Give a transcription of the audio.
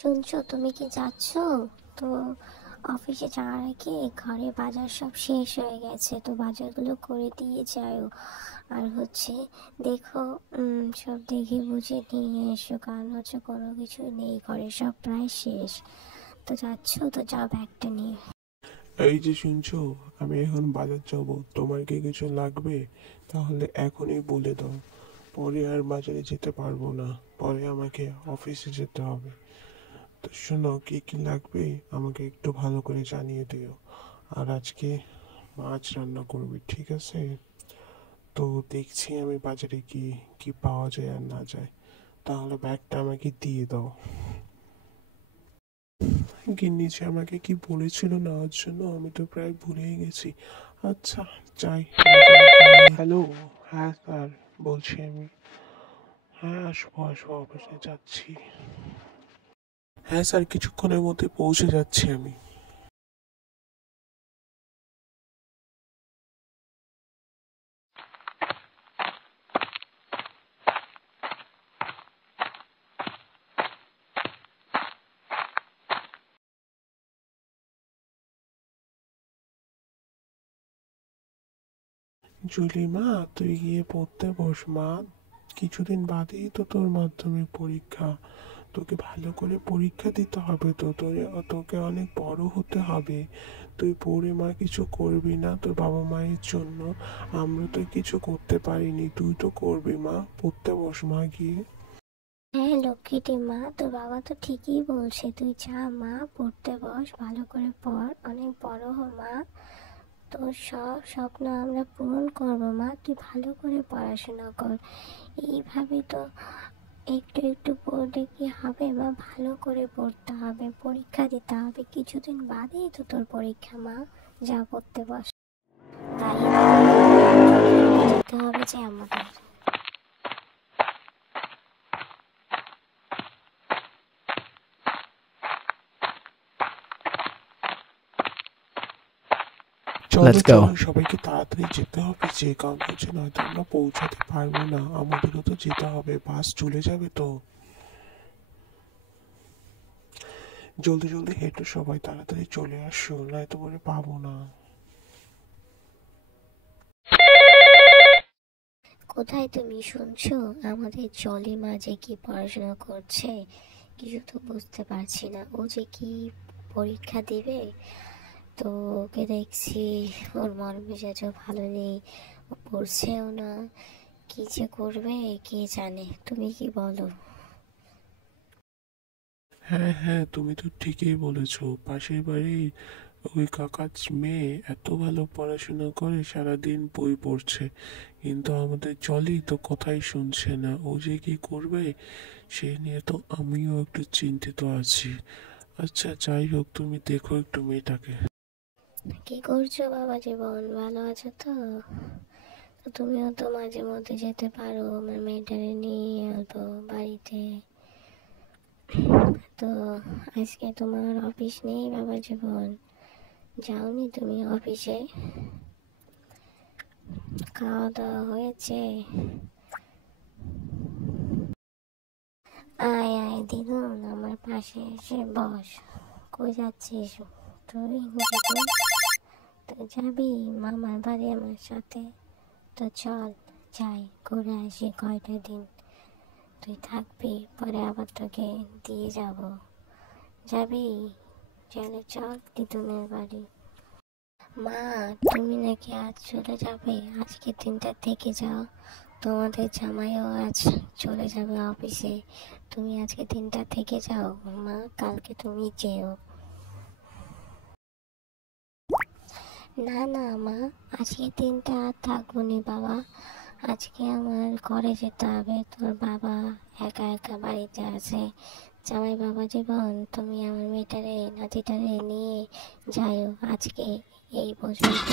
শুনছো, তুমি কি যাচ্ছ? তো অফিসে যাওয়ার আগে ঘরে বাজার সব শেষ হয়ে গেছে, তো বাজারগুলো করে দিয়ে যাও। আর দেখো, সব দেখে বুঝে নিয়ে এসো, কারণ কোনো কিছু নেই ঘরে, সব প্রায় শেষ। তো যাচ্ছ তো যাও ব্যাগটা নিয়ে। এই যে শুনছো, আমি এখন বাজার যাব। তোমার কি কিছু লাগবে? তাহলে এখনই বলে দাও, পরে আর বাজারে যেতে পারবো না। পরে আমাকে অফিসে যেতে হবে। তো শোনো, কি কি লাগবে আমাকে একটু ভালো করে জানিয়ে দিও। আর আজকে মাছ রান্না করবে, ঠিক আছে? তো দেখছি আমি বাজারে কি কি পাওয়া যায় আর না যায়। তাহলে ব্যাগটা আমাকে দিয়ে দাও। গিন্নিজি আমাকে কি বলেছিল নেওয়ার জন্য, আমি তো প্রায় ভুলেই গেছি। আচ্ছা, যাই। হ্যালো। হ্যাঁ স্যার, বলছি আমি। হ্যাঁ, আসবো আসবো, অফিসে যাচ্ছি। হ্যাঁ স্যার, কিছুক্ষণের মধ্যে পৌঁছে যাচ্ছি আমি। জুলি মা, তুই গিয়ে পড়তে বস মা। কিছুদিন বাদেই তো তোর মাধ্যমিক পরীক্ষা। তোকে ভালো করে পরীক্ষা দিতে হবে, তো তোকে অনেক বড় হতে হবে। তুই পড়ে মা কিছু করবি না তোর বাবা মায়ের জন্য? আমরা তো কিছু করতে পারিনি, তুই তো করবি মা। পড়তে বস মা গিয়ে। হ্যাঁ লক্ষ্মীটি মা, তোর বাবা তো ঠিকই বলছে, তুই যা মা, পড়তে বস, ভালো করে পড়, অনেক বড় হ মা। তোর সব স্বপ্ন আমরা পূরণ করবো মা, তুই ভালো করে পড়াশোনা কর। এইভাবে তো একটু একটু পড়লে কি হবে মা? ভালো করে পড়তে হবে, পরীক্ষা দিতে হবে, কিছুদিন বাদেই তো তোর পরীক্ষা মা। যা পড়তে বস। তাই যেতে হবে যে আমাদের। চলো Let's go. চলো, সবাইকে তাড়াতাড়ি যেতে হবে, যে কারণ নয়তো আমরা পৌঁছাতে পারবো না। আমাদেরও তো যেতে হবে, বাস চলে যাবে তো। জলদি জলদি হেঁটো, সবাই তাড়াতাড়ি চলে আসো, নয়তো পরে পাবো না। কোথায় তুমি? শুনছো? আমাদের জলি মা যে কি পড়াশোনা করছে, কিছু তো বুঝতে পারছি না। ও যে কি পরীক্ষা দিবে, তো ওকে দেখছি ওর মন মেজাজও ভালো নেই, ও পড়ছেও না। কি যে করবে কে জানে, তুমি কি বলো? হ্যাঁ হ্যাঁ, তুমি তো ঠিকই বলেছো। পাশের বাড়ির ওই কাকার মেয়ে এত ভালো পড়াশোনা করে, সারাদিন বই পড়ছে, কিন্তু আমাদের জলই তো কথাই শুনছে না। ও যে কি করবে সে নিয়ে তো আমিও একটু চিন্তিত আছি। আচ্ছা যাই হোক, তুমি দেখো একটু মেয়েটাকে। কি করছো বাবা জীবন, ভালো আছো তো? তো তুমিও তো মাঝে মধ্যে যেতে পারো আমার মেয়েটারে নিয়ে অল্প বাড়িতে। তো আজকে তোমার অফিস নেই বাবা জীবন? যাওনি তুমি অফিসে? খাওয়া দাওয়া হয়েছে? আয় আয় দিদুন, আমার পাশে এসে বস। কই যাচ্ছিস তুই দিদুন? তো যাবি মামার বাড়ি আমার সাথে? তো চল যাই, ঘুরে আসি কয়টা দিন। তুই থাকবি, পরে আবার তোকে দিয়ে যাব। যাবি? চলে চল দিদুনের বাড়ি। মা, তুমি নাকি আজ চলে যাবে? আজকে দিনটা থেকে যাও, তোমাদের জামাইও আজ চলে যাবে অফিসে। তুমি আজকে দিনটা থেকে যাও মা, কালকে তুমি যেও। না না মা, আজকে দিনটা আর থাকবো নি বাবা। আজকে আমার ঘরে যেতে হবে, তোর বাবা একা একা বাড়িতে আছে। জামাই বাবা জীবন, তুমি আমার মেয়েটারে নাতিটারে নিয়ে যাইও আজকে, এই পর্যন্ত।